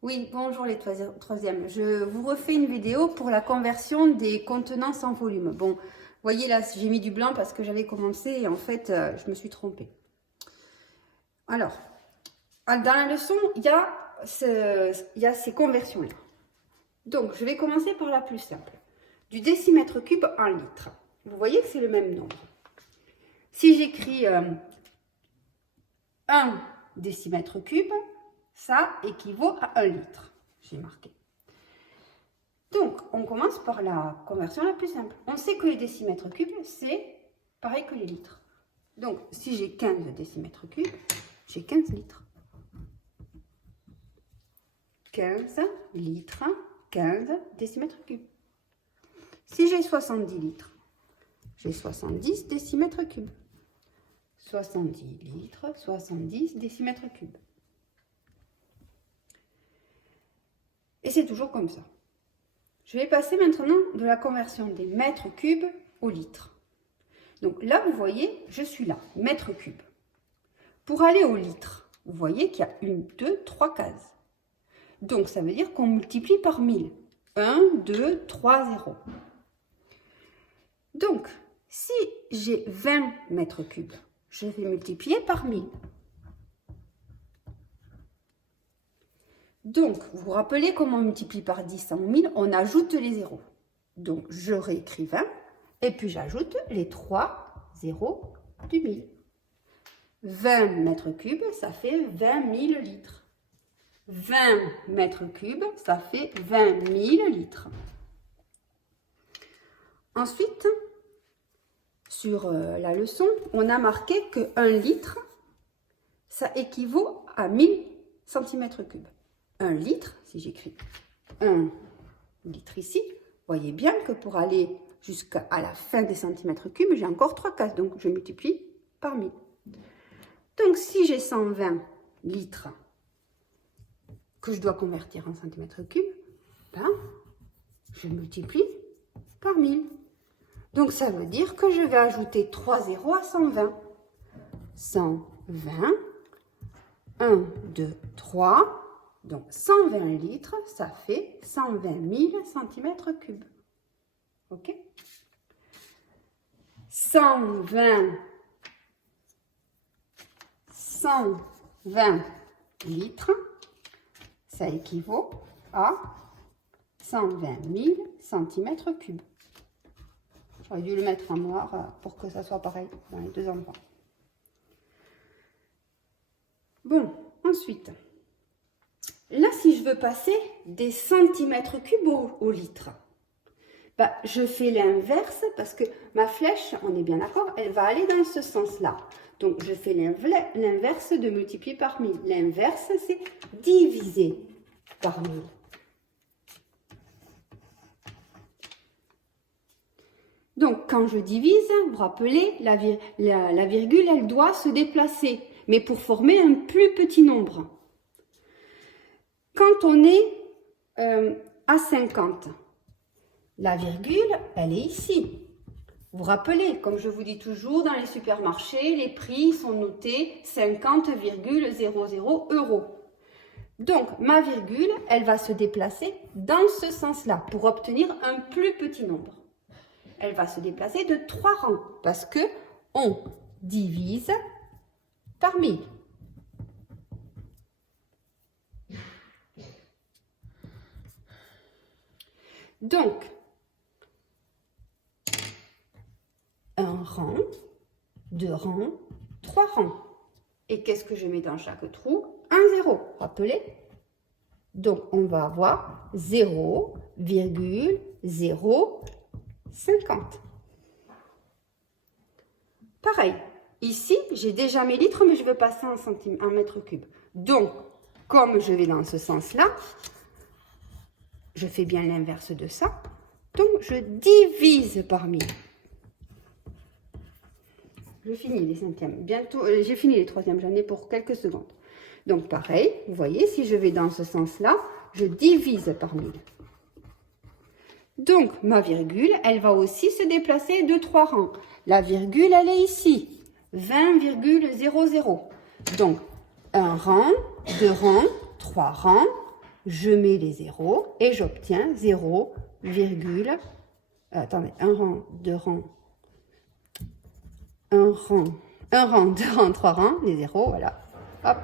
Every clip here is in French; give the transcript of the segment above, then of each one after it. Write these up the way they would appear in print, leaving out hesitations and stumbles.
Oui, bonjour les troisièmes. Je vous refais une vidéo pour la conversion des contenances en volume. Bon, vous voyez là, j'ai mis du blanc parce que j'avais commencé et en fait, je me suis trompée. Alors, dans la leçon, il y a ces conversions-là. Donc, je vais commencer par la plus simple. Du décimètre cube en litres. Vous voyez que c'est le même nombre. Si j'écris 1 décimètre cube, ça équivaut à 1 litre. J'ai marqué. Donc, on commence par la conversion la plus simple. On sait que les décimètres cubes, c'est pareil que les litres. Donc, si j'ai 15 décimètres cubes, j'ai 15 litres. 15 litres, 15 décimètres cubes. Si j'ai 70 litres, j'ai 70 décimètres cubes. 70 litres, 70 décimètres cubes. Et c'est toujours comme ça. Je vais passer maintenant de la conversion des mètres cubes au litre. Donc là, vous voyez, je suis là, mètre cube. Pour aller au litre, vous voyez qu'il y a 1, 2, 3 cases. Donc ça veut dire qu'on multiplie par 1000. 1, 2, 3, 0. Donc, si j'ai 20 mètres cubes, je vais multiplier par 1000. Donc, vous vous rappelez comment on multiplie par 10 en 1000? On ajoute les zéros. Donc, je réécris 20 et puis j'ajoute les 3 zéros du 1000. 20 mètres cubes, ça fait 20 000 litres. 20 mètres cubes, ça fait 20 000 litres. Ensuite, sur la leçon, on a marqué que 1 litre, ça équivaut à 1000 cm3. 1 litre, si j'écris 1 litre ici, vous voyez bien que pour aller jusqu'à la fin des centimètres cubes, j'ai encore 3 cases, donc je multiplie par 1000. Donc si j'ai 120 litres que je dois convertir en centimètres cubes, ben, je multiplie par 1000. Donc ça veut dire que je vais ajouter 3 zéros à 120. 120, 1, 2, 3. Donc 120 litres, ça fait 120 000 cm3. OK? 120 litres, ça équivaut à 120 000 cm3. J'aurais dû le mettre en noir pour que ça soit pareil dans les deux endroits. Bon, ensuite, là, si je veux passer des centimètres cubes au litre, bah, je fais l'inverse parce que ma flèche, on est bien d'accord, elle va aller dans ce sens-là. Donc, je fais l'inverse de multiplier par 1000. L'inverse, c'est diviser par 1000. Donc, quand je divise, vous vous rappelez, la virgule, elle doit se déplacer, mais pour former un plus petit nombre. Quand on est à 50, la virgule, elle est ici. Vous vous rappelez, comme je vous dis toujours, dans les supermarchés, les prix sont notés 50,00 €. Donc, ma virgule, elle va se déplacer dans ce sens-là pour obtenir un plus petit nombre. Elle va se déplacer de 3 rangs parce que on divise par 1000. Donc, un rang, 2 rangs, 3 rangs. Et qu'est-ce que je mets dans chaque trou? Un zéro, rappelez? Donc, on va avoir 0,050. Pareil, ici, j'ai déjà mes litres, mais je veux passer en mètres cubes. Donc, comme je vais dans ce sens-là, je fais bien l'inverse de ça. Donc, je divise par 1000. Je finis les cinquièmes. Bientôt, j'ai fini les troisièmes, j'en ai pour quelques secondes. Donc, pareil, vous voyez, si je vais dans ce sens-là, je divise par 1000. Donc, ma virgule, elle va aussi se déplacer de 3 rangs. La virgule, elle est ici, 20,00. Donc, un rang, 2 rangs, 3 rangs, je mets les zéros et j'obtiens 0, attendez, un rang, deux rangs, un rang, deux rangs, trois rangs, les zéros, voilà. Hop.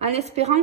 En espérant